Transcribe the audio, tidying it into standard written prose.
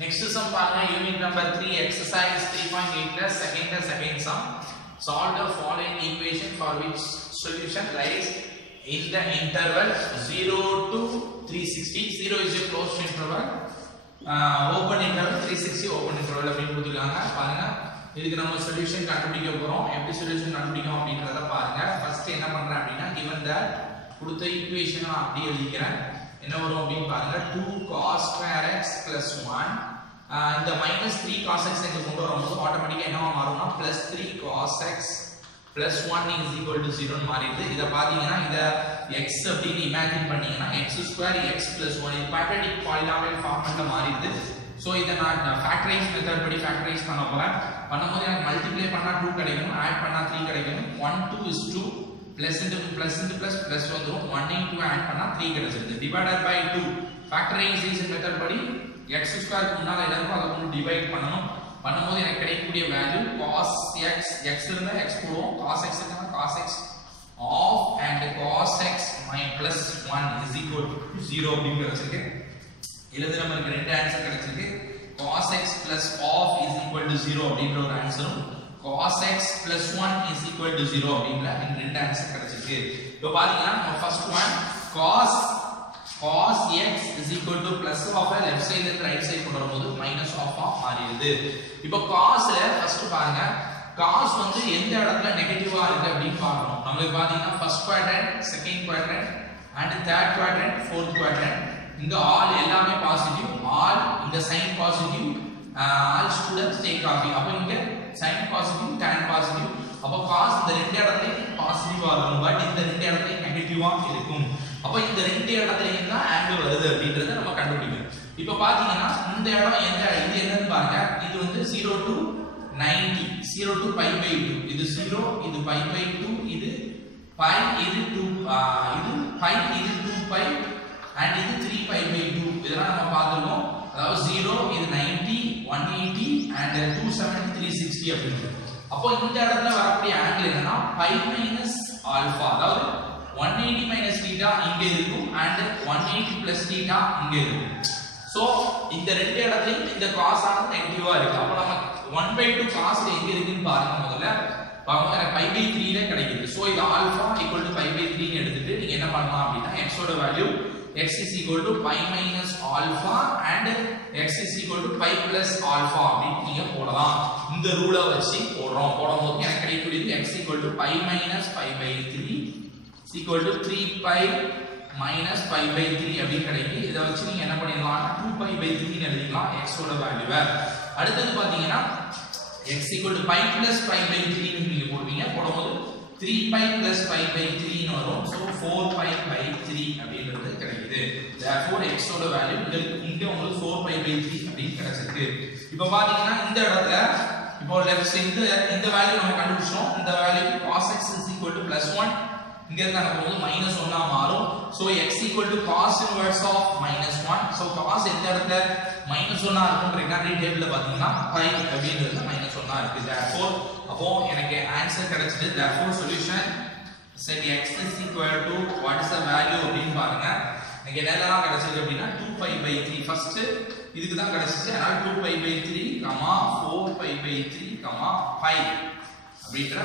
Next sum unit number 3, exercise 3.8 plus second sum. Solve the following equation for which solution lies in the interval 0 to 360. 0 is a closed interval, open interval 360 open interval அப்படினு கொடுத்திருக்காங்க. பாருங்க இதுக்கு நம்ம solution கண்டுபிடிக்க போறோம். எப்படி solution கண்டுபிடிக்கும் அப்படிங்கறத பாருங்க. ஃபர்ஸ்ட் என்ன பண்றேன் அப்படினா given that கொடுத்த ஈக்குவேஷனை அப்படியே எழுதிக்கிறேன். என்ன வரும் அப்படினு பாருங்க 2 cos square x plus 1 இந்த -3 cos x இங்க கொண்டு வரும்போது ஆட்டோமேட்டிக்கா என்னவா மாறும்னா +3 cos x plus 1 is equal to 0 ன்னு மாறிடுது. இத பாத்தீங்கன்னா இத x அப்படினு இமேஜின் பண்ணீங்கன்னா x2 x plus 1 இது குவாட்ரேட்டிக் பாலினாமியல் ஃபார்மட்ல மாறிடுது. சோ இத நான் ஃபேக்டரைஸ் மெத்தட் படி ஃபேக்டரைஸ் பண்ண போறேன். பண்ணும்போது எனக்கு மல்டிப்ளை பண்ணா 2 கிடைக்கும், ஆட் பண்ணா 3 கிடைக்கும். 1 2 is 2 plus into plus வந்துரும். 1 into ஆட் பண்ணா 3 கிடைச்சிருது. divided by 2 ஃபேக்டரைசேஷன் மெத்தட் படி x2 க்கு முன்னால என்ன இருக்கோ அத கொண்டு டிவைட் பண்ணனும். பண்ணும்போது எனக்கு கிடைக்கக்கூடிய வேல்யூ cos x இருந்தா x போடுவோம், cos x இருந்தா cos x of and cos x plus 1 is equal to 0 அப்படிங்க கிடைச்சிருக்கு. இதுல நமக்கு ரெண்டு ஆன்சர் கிடைச்சிருக்கு. cos x plus of is equal to 0 அப்படிங்கற ஒரு ஆன்சரும், cos x plus 1 is equal to 0 அப்படிங்கற ரெண்டு ஆன்சர் கிடைச்சிருக்கு. இப்போ பாத்தீங்கன்னா நம்ம first one cos x is equal to plus of left side and right side கொண்டு வரும்போது minus of மாறிடுது. இப்போ cos ல ஃபர்ஸ்ட் பாருங்க, cos வந்து எந்த இடத்துல நெகட்டிவா இருக்கு அப்படினு பார்க்கணும். நமக்கு பாத்தீங்கன்னா first quadrant, second quadrant and third quadrant, fourth quadrant இந்த ஆல் எல்லாமே பாசிட்டிவ், ஆல் இந்த sine positive, all students take copy. அப்ப இங்க சைன் பாசிட்டிவ், tan பாசிட்டிவ். அப்ப cos இந்த ரெண்டு இடத்துலயும் பாசிட்டிவா இருக்கும், பட் இந்த ரெண்டு இடத்துலயும் நெகட்டிவா இருக்கும். அப்ப இந்த ரெண்டு இடத்துலயும் தான் ஆங்கிள் வருது அப்படின்றத நம்ம கண்டுபிடிக்கணும். இப்போ பாத்தீங்கன்னா இந்த இடம் எந்த இது என்னன்னு பாருங்க. இது வந்து 0 to 90, 0 to pi by 2. இது 0, இது pi by 2, இது pi, இது 2, இது pi, இது 2 pi and இது 3 pi by 2. இதெல்லாம் நம்ம பார்த்துறோம். அதாவது 0 இது 90, 180 and 270, 360 அப்படின்றது. அப்போ இந்த இடத்துல வரக்கூடிய ஆங்கிள் என்னன்னா pi minus alpha, அதாவது 180 minus theta இங்க இருக்கும் and 180 plus theta இங்க இருக்கும். சோ இந்த ரெண்டு இடத்துலயும் இந்த cos ஆனது நெகட்டிவா இருக்கு. அப்ப நம்ம 1/2 cos எங்க இருக்குன்னு பாருங்க. முதல்ல பாருங்க எனக்கு pi by 3 ல கிடைக்குது. சோ இது alpha equal to pi by 3 ன்னு எடுத்துட்டு நீங்க என்ன பண்ணலாம் அப்படினா x ஓட value x is equal to pi minus alpha and x is equal to pi plus alpha அப்படி நீங்க போடலாம். இந்த ரூலை வச்சு போடும்போது எனக்கு கிடைக்கக்கூடியது x equal to pi minus pi by 3 is equal to 3 pi minus pi by 3 அப்படி கிடைக்கும். இத வச்சு நீங்க என்ன பண்ணிடலாம் 2 pi by 3 ன்னு எழுதிக்கலாம் x ஓட வேல்யூவை. அடுத்து பாத்தீங்கன்னா x equal to pi plus pi by 3 ன்னு நீங்க போடுவீங்க. போடும்போது 3 pi plus pi by 3 ன்னு வரும். சோ 4 pi by 3 அப்படின்றது கிடைக்குது. therefore x ஓட வேல்யூ இங்க உங்களுக்கு 4 pi by 3 அப்படி கிடைச்சிருக்கு. இப்போ பாத்தீங்கன்னா இந்த இடத்துல இப்போ லெஃப்ட் சைடு இந்த வேல்யூ நம்ம கண்டுபிடிச்சோம். இந்த value cos x is equal to plus 1 இங்க இருந்து நமக்கு வந்து -1 ஆ மாறும். So x equal to cos inverse of -1. So cos எந்த இடத்துல -1 ஆ இருக்குன்ற எக்ஸாம்பிள் டேபிள்ல பாத்தீங்கன்னா pi அப்படிங்கிறது -1 ஆ இருக்கு. therefore அப்போ எனக்கு ஆன்சர் கிடைச்சிது. therefore solution set x is equal to what is the value அப்படினு பாருங்க. எனக்கு என்னெல்லாம் கிடைச்சிருக்கு அப்படினா 2 pi by 3 ஃபர்ஸ்ட் இதுக்கு தான் கிடைச்சிச்சு. அதனால 2 pi by 3, 4 pi by 3, 5 அப்படிங்கற